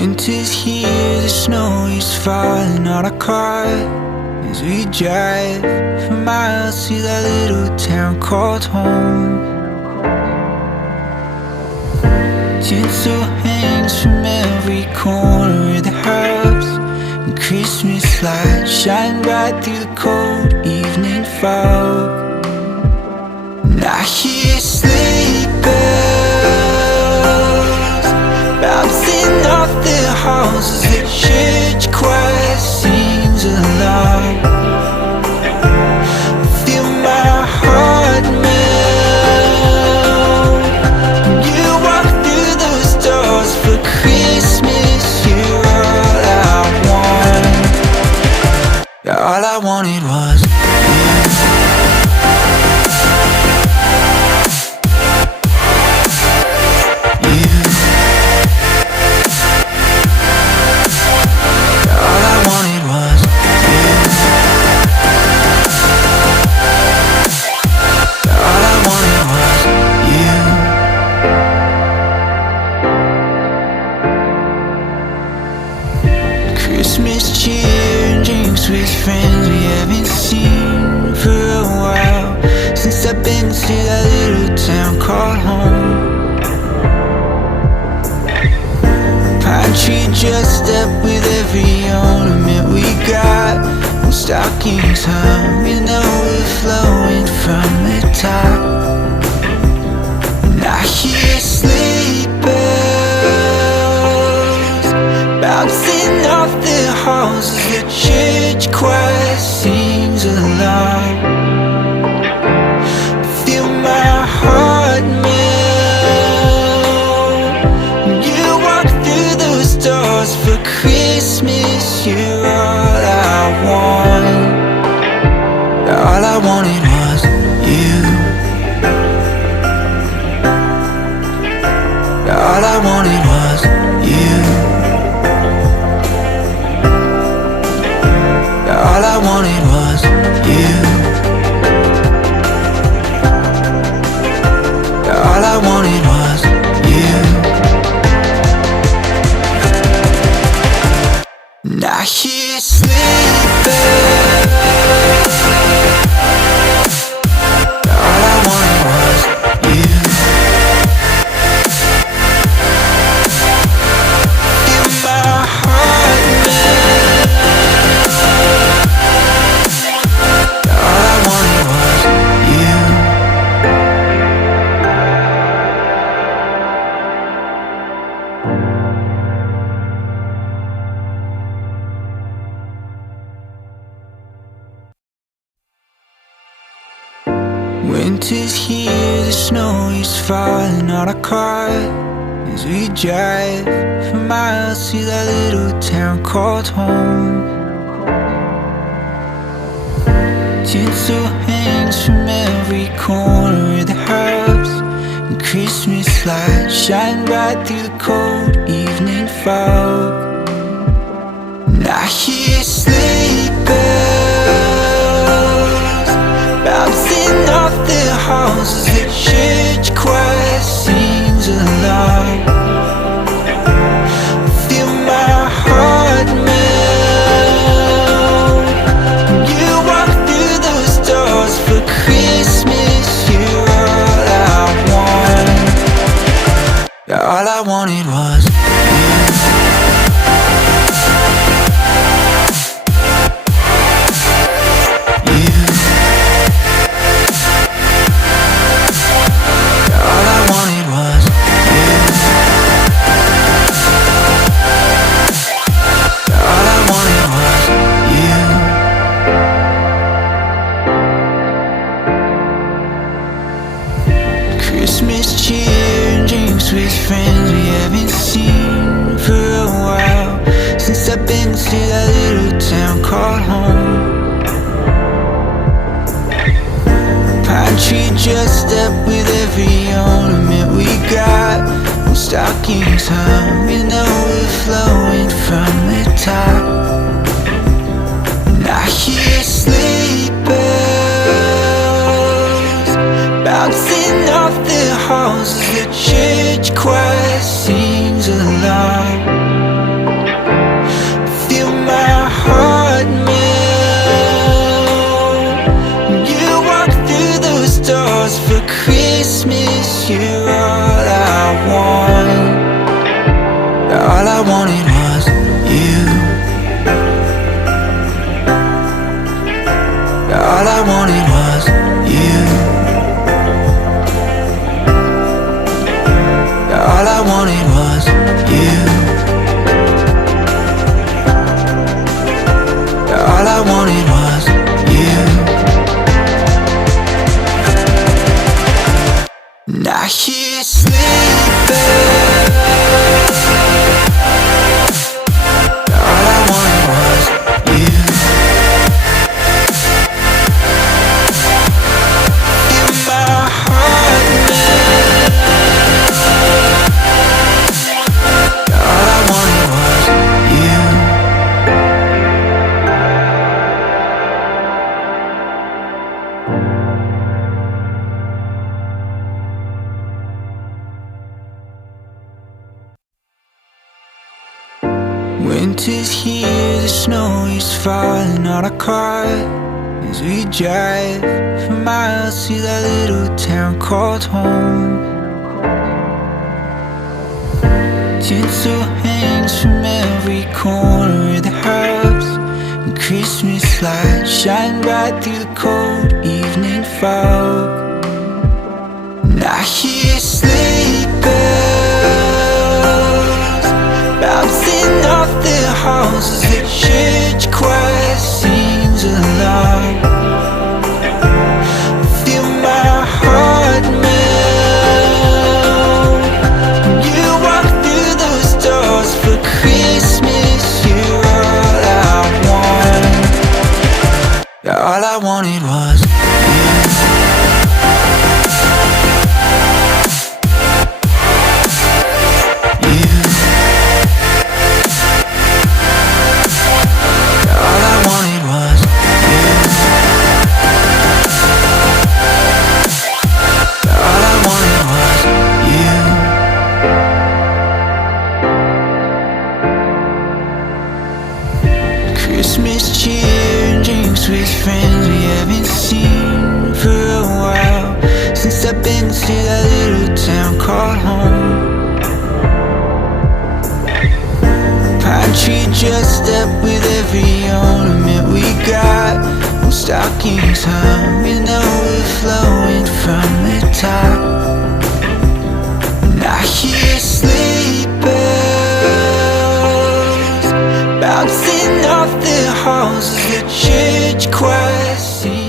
Winter's here, the snow is falling on our car as we drive for miles to that little town called home. Tinsel hangs from every corner of the house, and Christmas lights shine bright through the cold evening fog. And I hear sleigh bells bouncing off the halls as the church choir sings along. Feel my heart melt when you walk through those doors for Christmas. You're all I want. All I wanted was you. Christmas cheer and drinks with friends we haven't seen for a while, since I've been to that little town called home. Pine tree dressed up with every ornament we got, and stockings hung with no overflowing from the top. And I hear sleigh bells bouncing off the halls as the church choir sings along. Feel my heart melt when you walk through those doors for Christmas. You're all I want. All I wanted was you. All I wanted was you. All I wanted was you. All I wanted was you. And I hear sleigh bells. All I wanted was you. Feel my heart melt. All I wanted was you. Winter's here, the snow is falling on our car as we drive for miles to that little town called home. Tinsel hangs from every corner of the house, and Christmas lights shine bright through the cold evening fog. And I hear sleigh bells bouncing off the halls as the church choir sings along. Feel my heart melt when you walk through those doors for Christmas. You're all I want. All I wanted was you. Christmas cheer and drinks with friends we haven't seen for a while, since I've been to that little town called home. Pine tree dressed up with every ornament we got, and stockings hung with no overflowing from the top. And I hear sleigh bells bouncing off the halls as the church choir sings along. Winter's here, the snow is falling on our car as we drive for miles to that little town called home. Tinsel hangs from every corner of the house, and Christmas lights shine bright through the cold evening fog. And I hear sleigh bells bouncing off the halls as the church choir sings along. I feel my heart melt when you walk through those doors for Christmas. You're all I want. All I wanted was you. Christmas cheer and drinks with friends we haven't seen for a while, since I've been to that little town called home. Pine tree dressed up with every ornament we got, no stockings hung with no overflowing from the top. And I hear sleigh bells bouncing off the halls as the church choir sings.